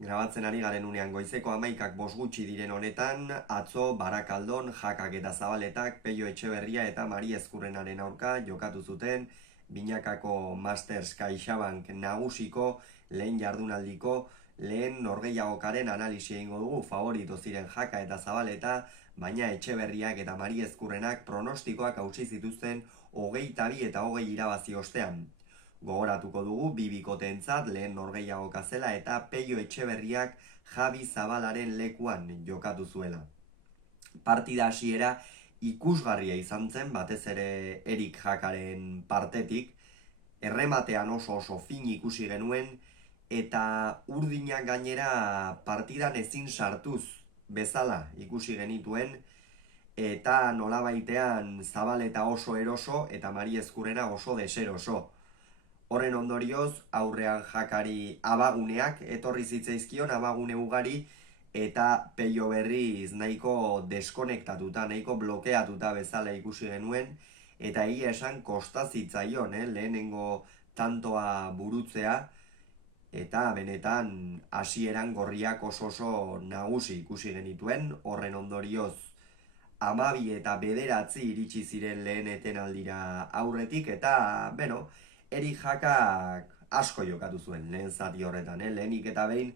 Grabatzen ari garen unean goizeko 11:05 gutxi diren honetan, atzo Barakaldon, Jakak eta Zabaletak, Peio Etxeberria eta Mari Ezkurrenaren aurka jokatu zuten, binakako Masters CaixaBank nagusiko lehen jardunaldiko lehen norgehiagokaren analisia egingo dugu. Favorito ziren Jaka eta Zabaleta, baina Etxeberriak eta Mari Ezkurrenak pronostikoak hautsi zituzten 22 eta 20 irabazi ostean. Gogoratuko dugu bi bikoteentzat lehen norgehiagoka zela eta Peio Etxeberriak Javi Zabalaren lekuan jokatu zuela. Partida hasiera ikusgarria izan zen, batez ere Erik Jakaren partetik, errematean oso fin ikusi genuen, eta urdinak gainera partidan ezin sartuz bezala ikusi genituen, eta nolabaitean Zabaleta oso eroso eta Mari Ezkurrena oso deseroso. Horren ondorioz, aurrean Jakari abaguneak etorri zitzaizkion, abagune ugari, eta Peio berriz nahiko deskonektatuta, nahiko blokeatuta bezala ikusi genuen, eta egia esan kosta zitzaion, lehenengo tantoa burutzea, eta benetan hasieran gorriak oso nagusi ikusi genituen, horren ondorioz 12 eta 9 iritsi ziren lehen etenaldira aurretik, eta, Erik Jakak asko jokatu zuen lehen zati horretan, lehenik eta behin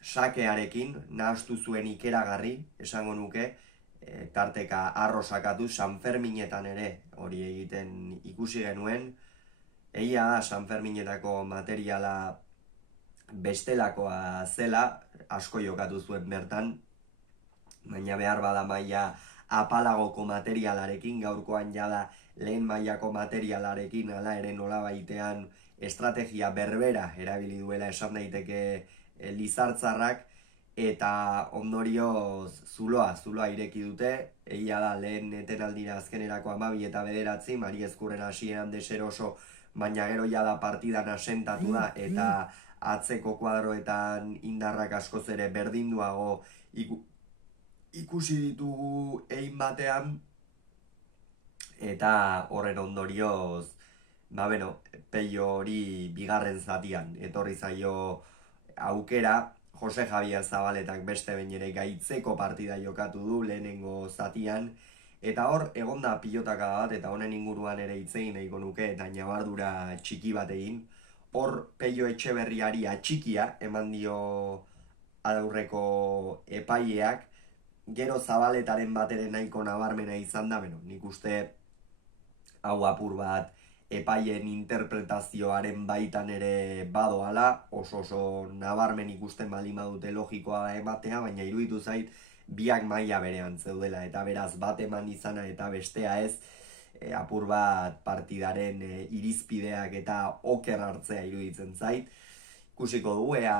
sakearekin nahastu zuen ikeragarri, esango nuke, tarteka arro sakatu, San Ferminetan ere hori egiten ikusi genuen. Egia da San Ferminetako materiala bestelakoa zela, asko jokatu zuen bertan, baina behar bada maila apalagoko materialarekin, gaurkoan jada lehen mailako materialarekin, hala ere nolabaitean estrategia berbera erabili duela esan daiteke Lizartzarrak, eta ondorioz zuloa ireki dute. Egia da lehen etenaldira azkenerako 12 eta 9, Mari Ezkurren hasieran deseroso, baina gero jada partidan asentatu da, eta atzeko kuadroetan indarrak askoz ere berdinduago ikusi ditugu egin batean, eta horren ondorioz, Peio hori bigarren zatian etorri zaio aukera. Jose Javier Zabaletak beste behin ere gaitzeko partida jokatu du lehenengo zatian, eta hor egonda pilotaka bat, eta honen inguruan ere hitz egin nahiko nuke, eta nabardura txiki bat egin. Hor Peio Etxeberriari atxikia eman dio aurreko epaileak, gero Zabaletaren bat ere nahiko nabarmena izan da, nik uste hau apur bat epaileen interpretazioaren baitan ere badoala, oso nabarmen ikusten baldin badute logikoa ematea, baina iruditu zait biak maila berean zeudela, eta beraz bat eman izana eta bestea ez, apur bat partidaren irizpideak eta oker hartzea iruditzen zait. Ikusiko dugu ea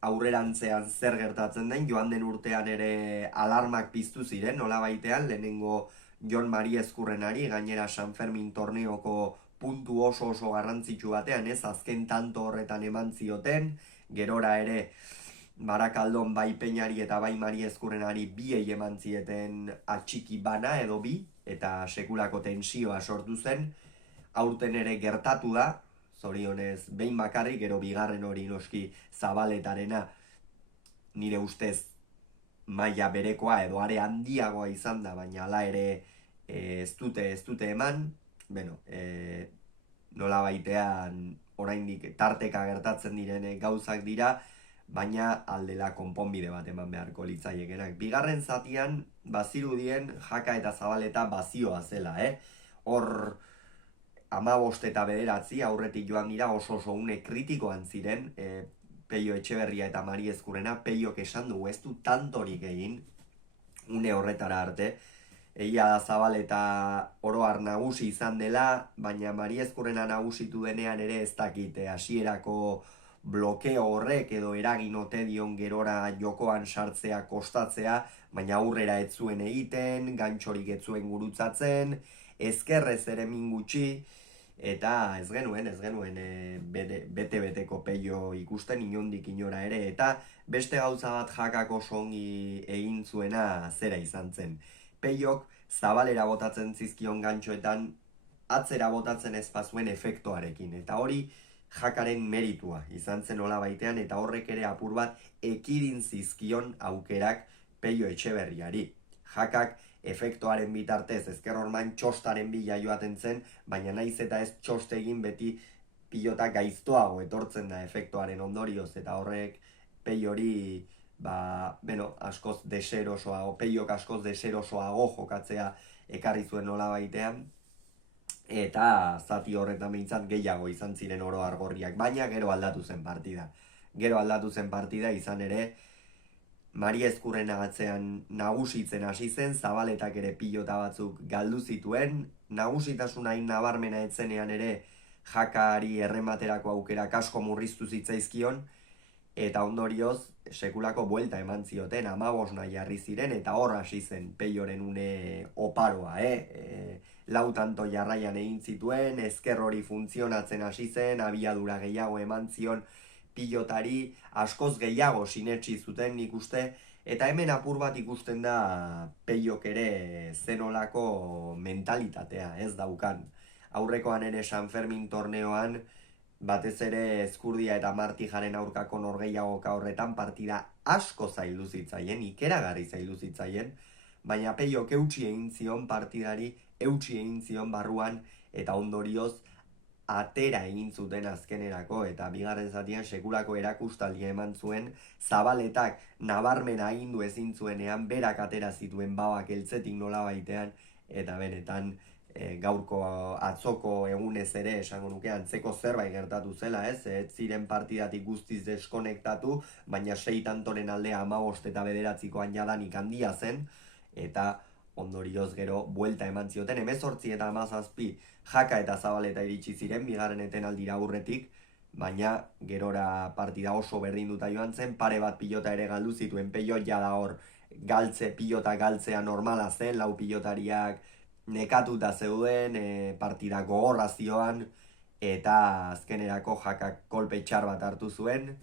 aurrerantzean zer gertatzen den. Joan den urtean ere alarmak piztu ziren, nola baitean, lehenengo Jon Mari Ezkurrenari, gainera San Fermin torneoko puntu oso garrantzitsu batean, ez, azken tanto horretan eman zioten, gerora ere Barakaldon bai Peñari eta bai Mari Ezkurrenari biei eman zieten atxiki bana edo bi, eta sekulako tensioa sortu zen. Aurten ere gertatu da, zorionez behin bakarrik, gero bigarren hori noski Zabaletarena nire ustez maila berekoa edo are handiagoa izan da, baina hala ere ez dute eman. Nola baitean oraindik tarteka gertatzen diren gauzak dira, baina aldela konponbide bat eman beharko litzaiekenak. Bigarren zatian bazirudien Jaka eta Zabaleta bazioa zela, hor 15 eta 9 aurretik joan dira, oso une kritikoan ziren, Peio Etxeberria eta Mari Ezkurrena. Peiok esan dugu ez du tantorik egin une horretara arte. Egia da Zabaleta oroar nagusi izan dela, baina Mari Ezkurrena nagusitu denean ere ez dakite hasierako blokeo horrek edo eragin ote dion gerora jokoan sartzea, kostatzea, baina aurrera ez zuen egiten, gantxorik ez zuen gurutzatzen, ezkerrez ere min gutxi, eta ez genuen bete-beteko Peio ikusten inondik inora ere, eta beste gauza bat Jakak oso ongi egin zuena zera izan zen. Peiok Zabalera botatzen zizkion gantxoetan atzera botatzen ez bazuen efektuarekin, eta hori jakaren meritua izan zen nola baitean, eta horrek ere apur bat ekidin zizkion aukerak Pello Etxeberriari. Jakak efektuaren bitartez ezker horman txostaren bila joaten zen, baina naiz eta ez txost egin beti pilota gaiztoago etortzen da efektuaren ondorioz, eta horrek Pellori askoz deserosoago, Pellok askoz deserosoago jokatzea ekarri zuen nola baitean, eta zati horretan behintzat gehiago izan ziren oro argorriak, baina gero aldatu zen partida. Gero aldatu zen partida izan ere, Mari Ezkurrena atzean nagusitzen hasi zen, Zabaletak ere pilota batzuk galdu zituen, nagusitasun hain nabarmena etzenean ere jakari errematerako aukerak asko murriztu zitzaizkion, eta ondorioz sekulako buelta eman zioten, 15 jarri ziren, eta hor hasi zen Pelloren une oparoa, lau tanto jarraian egin zituen, ezker hori funtzionatzen hasi zen, abiadura gehiago eman zion pilotari, askoz gehiago sinetsi zuten nik uste, eta hemen apur bat ikusten da Pellok ere zenolako mentalitatea ez daukan. Aurrekoan ere San Fermin torneoan, batez ere Ezkurdia eta Martijaren aurkako norgehiagoka horretan partida asko zaildu zitzaien, ikeragarri zaildu zitzaien, baina Pellok eutsi egin zion partidari, eutsi egin zion barruan, eta ondorioz atera egin zuten azkenerako, eta bigarren zatian sekulako erakustaldia eman zuen, Zabaletak nabarmen agindu ezin zuenean, berak atera zituen babak eltzetik nola baitean, eta benetan gaurko atzoko egunez ere esango nuke antzeko zerbait gertatu zela, ez ziren partidatik guztiz deskonektatu, baina 6 tantoren aldea 15 eta 9 jadanik handia zen, eta ondorioz gero buelta eman zioten, 18 eta 17 Jaka eta Zabaleta iritsi ziren bigarren etenaldira aurretik, baina gerora partida oso berdinduta joan zen, pare bat pilota ere galdu zituen Pello jada hor pilota galtzea normala zen, lau pilotariak nekatuta zeuden, partida gogorra zioan, eta azkenerako Jakak kolpe txar bat hartu zuen,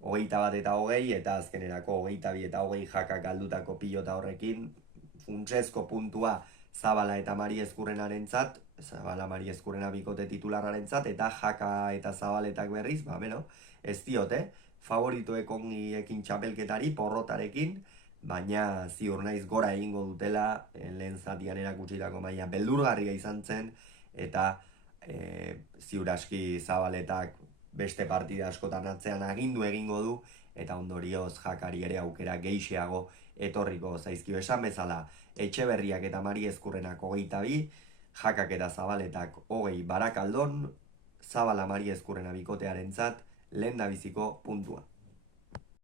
21 eta 20, eta azkenerako 22 eta 20 Jakak galdutako pilota horrekin, funtsezko puntua Zabala eta Mari Ezkurrenarentzat, Zabala Mari Ezkurrena bikote titularrarentzat, eta Jaka eta Zabaletak berriz, ez diote, favoritoek ongiekin txapelketari, porrotarekin, baina ziur naiz gora egingo dutela, lehen zatian erakutsitako maila beldurgarria izan zen, eta ziur aski Zabaletak beste partida askotan atzean agindu egingo du, eta ondorioz Jakari ere aukera gehixeago etorriko zaizkio. Esan bezala, Etxeberriak eta Mari Ezkurrenak 22, Jakak eta Zabaletak 20 Barakaldon, Zabala Mari Ezkurrena bikotearentzat lehendabiziko puntua.